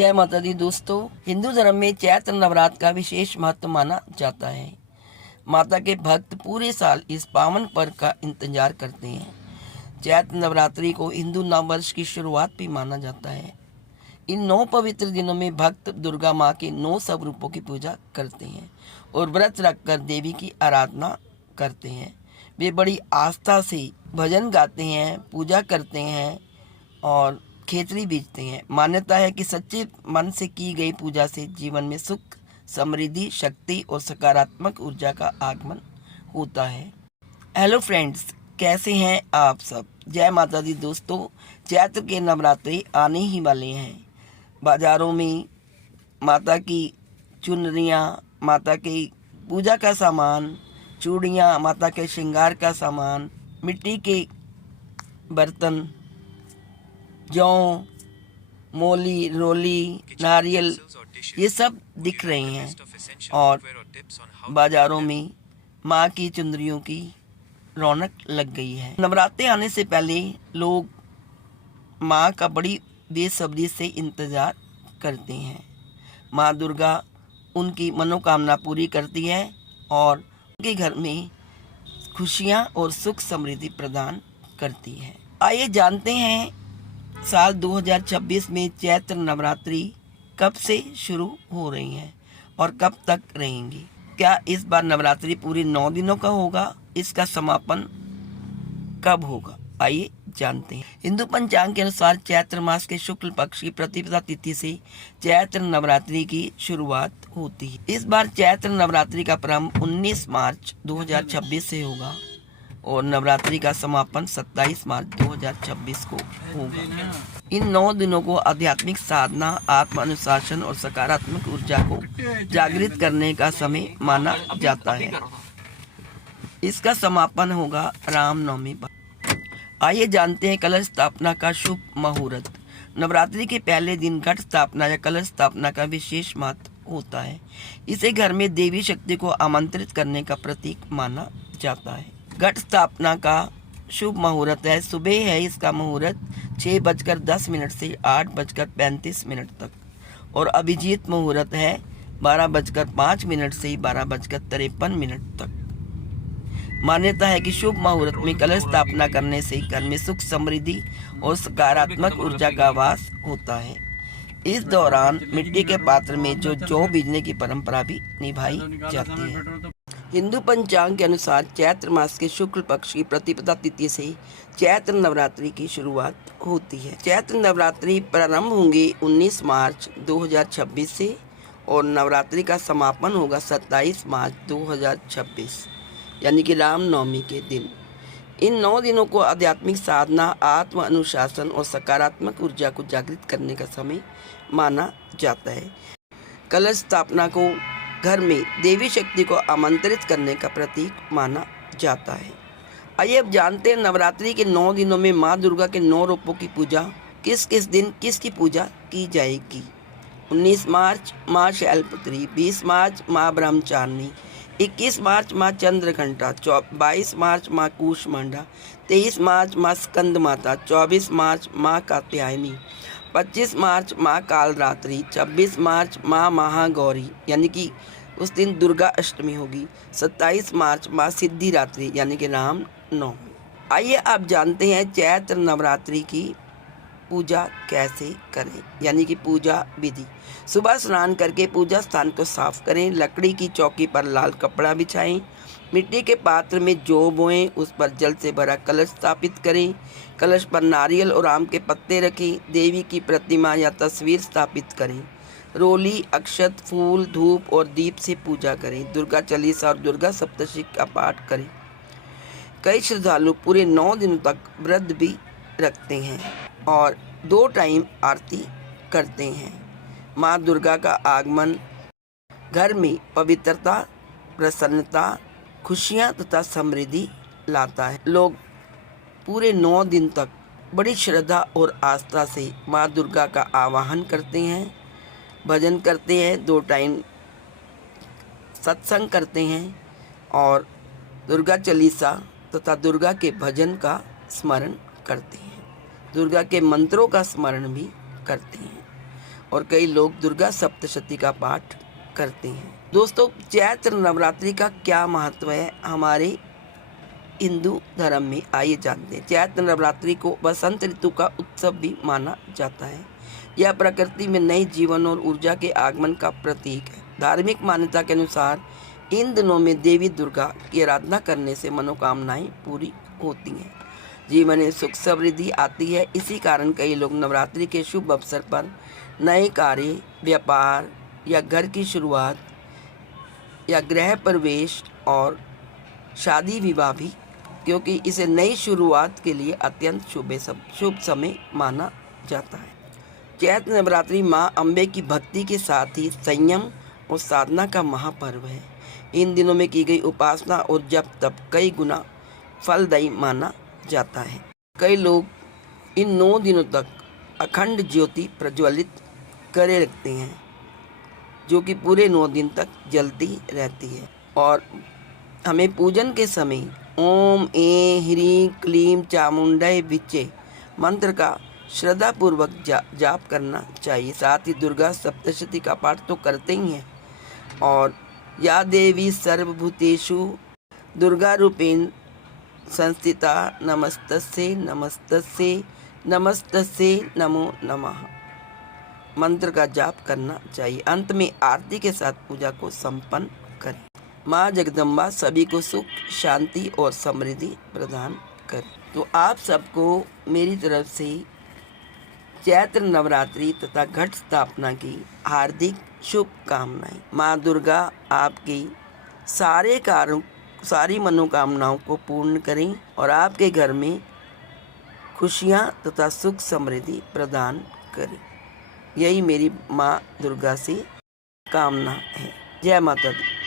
जय माता दी दोस्तों, हिंदू धर्म में चैत्र नवरात्र का विशेष महत्व माना जाता है। माता के भक्त पूरे साल इस पावन पर्व का इंतजार करते हैं। चैत्र नवरात्रि को हिंदू नववर्ष की शुरुआत भी माना जाता है। इन 9 पवित्र दिनों में भक्त दुर्गा माँ के 9 स्वरूपों की पूजा करते हैं और व्रत रखकर देवी की आराधना करते हैं। वे बड़ी आस्था से भजन गाते हैं, पूजा करते हैं और खेतरी बीजते हैं। मान्यता है कि सच्चे मन से की गई पूजा से जीवन में सुख, समृद्धि, शक्ति और सकारात्मक ऊर्जा का आगमन होता है। हेलो फ्रेंड्स, कैसे हैं आप सब? जय माता दी दोस्तों, चैत्र के नवरात्रे आने ही वाले हैं। बाज़ारों में माता की चुनरियाँ, माता की पूजा का सामान, चूड़ियाँ, माता के श्रृंगार का सामान, मिट्टी के बर्तन, जौ, मोली, रोली, नारियल, ये सब दिख रहे हैं और बाज़ारों में माँ की चुंदरियों की रौनक लग गई है। नवरात्रे आने से पहले लोग माँ का बड़ी बेसब्री से इंतज़ार करते हैं। माँ दुर्गा उनकी मनोकामना पूरी करती है और उनके घर में खुशियाँ और सुख समृद्धि प्रदान करती है। आइए जानते हैं साल 2026 में चैत्र नवरात्रि कब से शुरू हो रही हैं और कब तक रहेंगी। क्या इस बार नवरात्रि पूरी 9 दिनों का होगा? इसका समापन कब होगा? आइए जानते हैं। हिंदू पंचांग के अनुसार चैत्र मास के शुक्ल पक्ष की प्रतिपदा तिथि से चैत्र नवरात्रि की शुरुआत होती है। इस बार चैत्र नवरात्रि का प्रारंभ 19 मार्च 2026 से होगा और नवरात्रि का समापन 27 मार्च 2026 को होगा। इन 9 दिनों को आध्यात्मिक साधना, आत्म अनुशासन और सकारात्मक ऊर्जा को जागृत करने का समय माना जाता है। इसका समापन होगा रामनवमी पर। आइए जानते हैं कलश स्थापना का शुभ मुहूर्त। नवरात्रि के पहले दिन घट स्थापना या कलश स्थापना का विशेष महत्व होता है। इसे घर में देवी शक्ति को आमंत्रित करने का प्रतीक माना जाता है। घट स्थापना का शुभ मुहूर्त है, सुबह है इसका मुहूर्त 6:10 से 8:35 तक और अभिजीत मुहूर्त है 12:05 से 12:53 तक। मान्यता है कि शुभ मुहूर्त में कलश स्थापना करने से घर में सुख, समृद्धि और सकारात्मक ऊर्जा का वास होता है। इस दौरान मिट्टी के पात्र में जौ बीजने की परंपरा भी निभाई जाती है। हिंदू पंचांग के अनुसार चैत्र मास के शुक्ल पक्ष की प्रतिपदा तिथि से चैत्र नवरात्रि की शुरुआत होती है। चैत्र नवरात्रि प्रारंभ होंगी 19 मार्च 2026 से और नवरात्रि का समापन होगा 27 मार्च 2026 यानी कि रामनवमी के दिन। इन 9 दिनों को आध्यात्मिक साधना, आत्म अनुशासन और सकारात्मक ऊर्जा को जागृत करने का समय माना जाता है। कलश स्थापना को घर में देवी शक्ति को आमंत्रित करने का प्रतीक माना जाता है। आइए अब जानते हैं नवरात्रि के 9 दिनों में माँ दुर्गा के 9 रूपों की पूजा किस किस दिन किसकी पूजा की जाएगी। 19 मार्च माँ शैलपुत्री, 20 मार्च माँ ब्रह्मचारिणी, 21 मार्च माँ चंद्रघंटा, 22 मार्च माँ कूष्मांडा, 23 मार्च माँ स्कंद माता, 24 मार्च माँ कात्यायनी, 25 मार्च माँ कालरात्रि, 26 मार्च माँ महागौरी यानी कि उस दिन दुर्गा अष्टमी होगी, 27 मार्च माँ सिद्धिरात्रि यानी कि राम नवमी। आइए आप जानते हैं चैत्र नवरात्रि की पूजा कैसे करें यानी कि पूजा विधि। सुबह स्नान करके पूजा स्थान को साफ करें, लकड़ी की चौकी पर लाल कपड़ा बिछाएं, मिट्टी के पात्र में जौ बोएं, उस पर जल से भरा कलश स्थापित करें, कलश पर नारियल और आम के पत्ते रखें, देवी की प्रतिमा या तस्वीर स्थापित करें, रोली, अक्षत, फूल, धूप और दीप से पूजा करें, दुर्गा चालीसा और दुर्गा सप्तशती का पाठ करें। कई श्रद्धालु पूरे 9 दिनों तक व्रत भी रखते हैं और 2 टाइम आरती करते हैं। माँ दुर्गा का आगमन घर में पवित्रता, प्रसन्नता, खुशियाँ तथा समृद्धि लाता है। लोग पूरे 9 दिन तक बड़ी श्रद्धा और आस्था से माँ दुर्गा का आवाहन करते हैं, भजन करते हैं, 2 टाइम सत्संग करते हैं और दुर्गा चालीसा तथा दुर्गा के भजन का स्मरण करते हैं, दुर्गा के मंत्रों का स्मरण भी करते हैं। और कई लोग दुर्गा सप्तशती का पाठ करते हैं। दोस्तों, चैत्र नवरात्रि का क्या महत्व है हमारे हिंदू धर्म में, आइए जानते हैं। चैत्र नवरात्रि को बसंत ऋतु का उत्सव भी माना जाता है। यह प्रकृति में नए जीवन और ऊर्जा के आगमन का प्रतीक है। धार्मिक मान्यता के अनुसार इन दिनों में देवी दुर्गा की आराधना करने से मनोकामनाएं पूरी होती हैं, जीवन में सुख समृद्धि आती है। इसी कारण कई लोग नवरात्रि के शुभ अवसर पर नए कार्य, व्यापार या घर की शुरुआत या गृह प्रवेश और शादी विवाह भी, क्योंकि इसे नई शुरुआत के लिए अत्यंत शुभ समय माना जाता है। चैत्र नवरात्रि माँ अम्बे की भक्ति के साथ ही संयम और साधना का महापर्व है। इन दिनों में की गई उपासना और जप तप कई गुना फलदायी माना जाता है। कई लोग इन 9 दिनों तक अखंड ज्योति प्रज्वलित करे रखते हैं, जो कि पूरे 9 दिन तक जलती रहती है। और हमें पूजन के समय ओम ऐं ह्रीं क्लीं चामुंडै विचे मंत्र का श्रद्धापूर्वक जाप करना चाहिए। साथ ही दुर्गा सप्तशती का पाठ तो करते ही हैं। और या देवी सर्वभूतेषु दुर्गा रूपेण संस्थिता नमस्तस्यै नमस्तस्यै नमस्तस्यै नमो नमः मंत्र का जाप करना चाहिए। अंत में आरती के साथ पूजा को संपन्न करें। माँ जगदम्बा सभी को सुख, शांति और समृद्धि प्रदान करे। तो आप सबको मेरी तरफ से चैत्र नवरात्रि तथा घट स्थापना की हार्दिक शुभकामनाएं। माँ दुर्गा आपकी सारे कार्यों, सारी मनोकामनाओं को पूर्ण करें और आपके घर में खुशियाँ तथा सुख समृद्धि प्रदान करें। यही मेरी माँ दुर्गा से कामना है। जय माता दी।